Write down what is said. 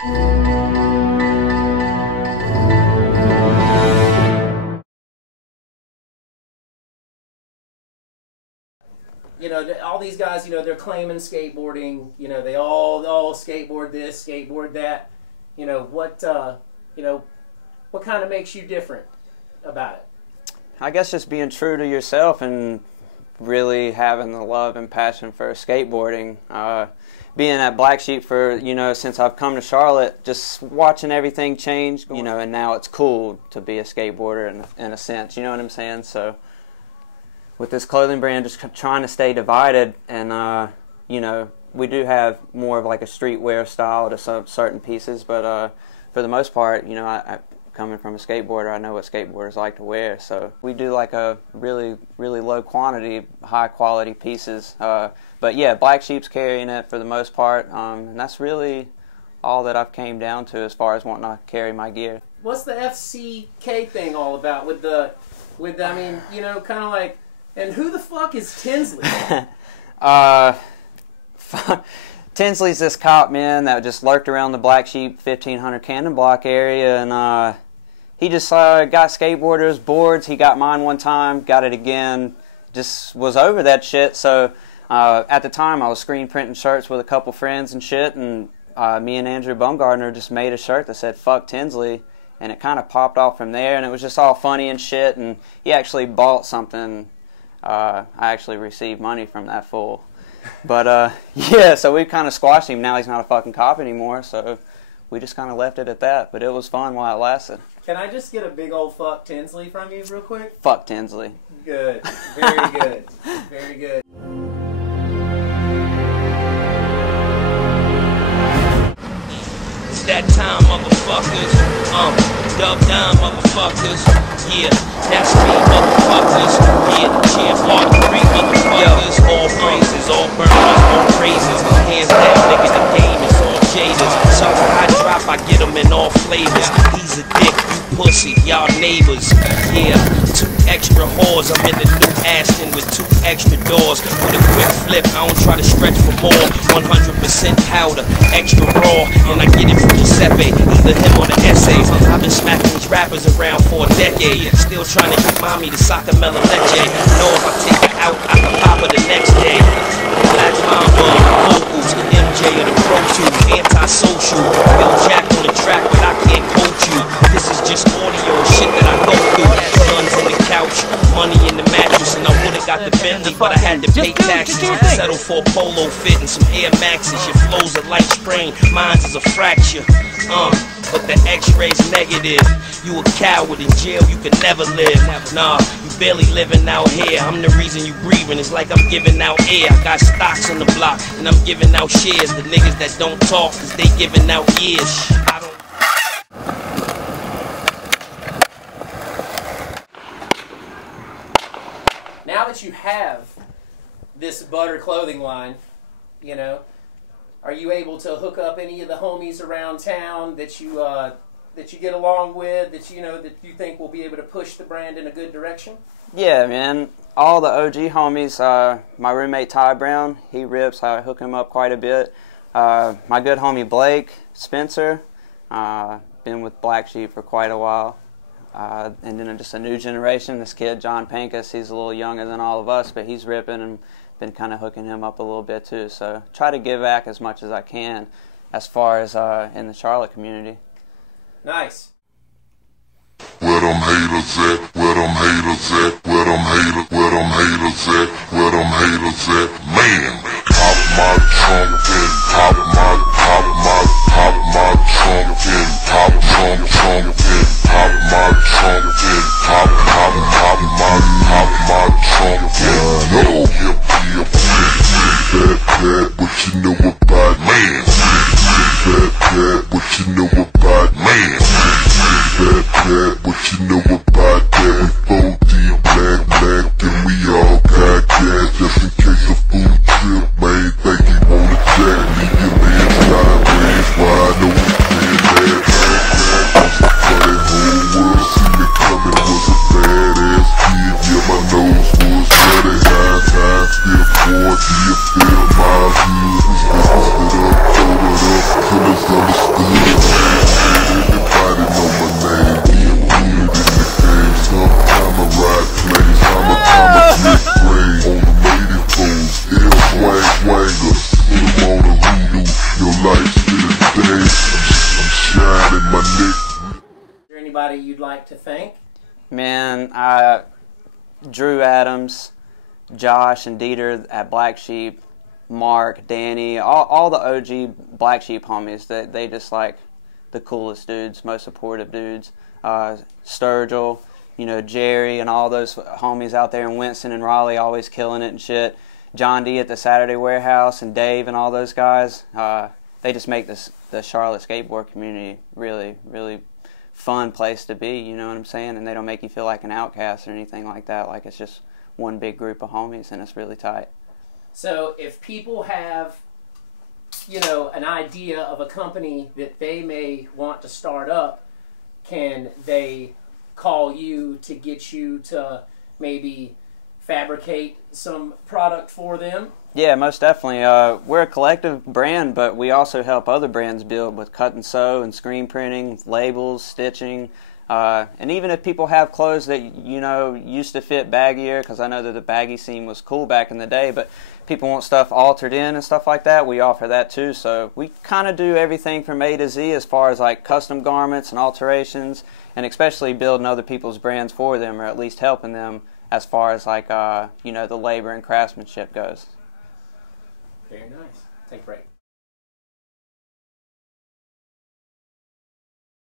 You know, all these guys, you know, they're claiming skateboarding. You know, they all skateboard this, skateboard that. You know, what kind of makes you different about it? I guess just being true to yourself and really having the love and passion for skateboarding. Being at Black Sheep for, you know, since I've come to Charlotte, just watching everything change, you know, and now it's cool to be a skateboarder in a sense, you know what I'm saying? So with this clothing brand, just trying to stay divided, and, you know, we do have more of like a streetwear style to some certain pieces, but for the most part, you know, I coming from a skateboarder, I know what skateboarders like to wear. So we do like a really low quantity, high quality pieces. But yeah, Black Sheep's carrying it for the most part, and that's really all that I've came down to as far as wanting to carry my gear. What's the FCK thing all about with the I mean, you know, kind of like, and who the fuck is Tinsley? Tinsley's this cop, man, that just lurked around the Black Sheep 1500 Cannon Block area, and he just got skateboarders, boards. He got mine one time, got it again, just was over that shit. So at the time, I was screen printing shirts with a couple friends and shit, and me and Andrew Bumgardner just made a shirt that said, "Fuck Tinsley," and it kind of popped off from there, and it was just all funny and shit, and he actually bought something. I actually received money from that fool. But, yeah, so we kind of squashed him. Now he's not a fucking cop anymore, so we just kind of left it at that. But it was fun while it lasted. Can I just get a big old fuck Tinsley from you real quick? Fuck Tinsley. Good. Very good. Very good. It's that time, motherfuckers. Dub down, motherfuckers. Yeah, that's me, motherfuckers. Yeah, the champ part 3, motherfuckers. All praises, all burners, all praises. Hands down, nigga, the game is all jaders. So I drop, I get them in all flavors. He's a dick, you pussy, y'all neighbors. Yeah, 2 extra whores. I'm in the new Ashton with 2 extra doors. With a quick flip, I don't try to stretch for more. 100% powder, extra raw. And I get it from Giuseppe, either him or the essays. I've been smacking these rappers around for a decade. Still trying to get mommy to soccer melon leche. Know if I take her out, I can pop her the next day. Black Mamba, vocals, MJ of the Pro Tools, anti-social. Bill Jack on the track, but I can't coach you. This is just audio shit that I go through. Guns in the couch, money in the mattress, and I would've got the Bentley, but I had to pay taxes. Settle for a polo fit and some Air Maxes. Your flow's a light sprain, mine's is a fracture. But the x-ray's negative. You a coward in jail, you can never live. Nah, you barely living out here. I'm the reason you breathing, it's like I'm giving out air. I got stocks on the block, and I'm giving out shares. The niggas that don't talk, cause they giving out years. I don't. Now that you have this butter clothing line, you know, are you able to hook up any of the homies around town that you get along with, that you know that you think will be able to push the brand in a good direction? Yeah, man. All the OG homies. My roommate Ty Brown, he rips. I hook him up quite a bit. My good homie Blake Spencer, been with Black Sheep for quite a while. And then just a new generation. This kid John Pankus, he's a little younger than all of us, but he's ripping, and been kind of hooking him up a little bit too. So try to give back as much as I can as far as in the Charlotte community. Nice. Where them haters at? Where them haters at? Where them haters? Where them haters at? Where them haters at? Man, pop my trunk and pop my trunk and pop trunk and pop my trunk and pop my trunk and no. That, what you know about man? That, what you know about man? That, what you know about that? We 4D black, and we all got gas just in case a food trip, man. Think he wanna jack me, your man sideways, wide open, man. For that whole world, see me coming, was a badass kid. Yeah, my nose was steady, high, still 4D, you feel my hood. This business it up, throw it up, till it's understood. anybody you'd like to thank? Man, Drew Adams, Josh and Dieter at Black Sheep, Mark, Danny, all the OG Black Sheep homies. They just like the coolest dudes, most supportive dudes. Sturgill, you know, Jerry and all those homies out there in Winston and Raleigh always killing it and shit. John D at the Saturday Warehouse and Dave and all those guys. They just make the Charlotte skateboard community really, really fun place to be, you know what I'm saying? And they don't make you feel like an outcast or anything like that. Like, it's just one big group of homies, and it's really tight. So if people have, you know, an idea of a company that they may want to start up, can they call you to get you to maybe fabricate some product for them? Yeah, most definitely. We're a collective brand, but we also help other brands build with cut and sew and screen printing, labels, stitching. And even if people have clothes that, you know, used to fit baggier, because I know that the baggy scene was cool back in the day, but people want stuff altered in and stuff like that, we offer that too. So we kind of do everything from A to Z as far as like custom garments and alterations, and especially building other people's brands for them, or at least helping them as far as like, you know, the labor and craftsmanship goes. Very nice. Take a break.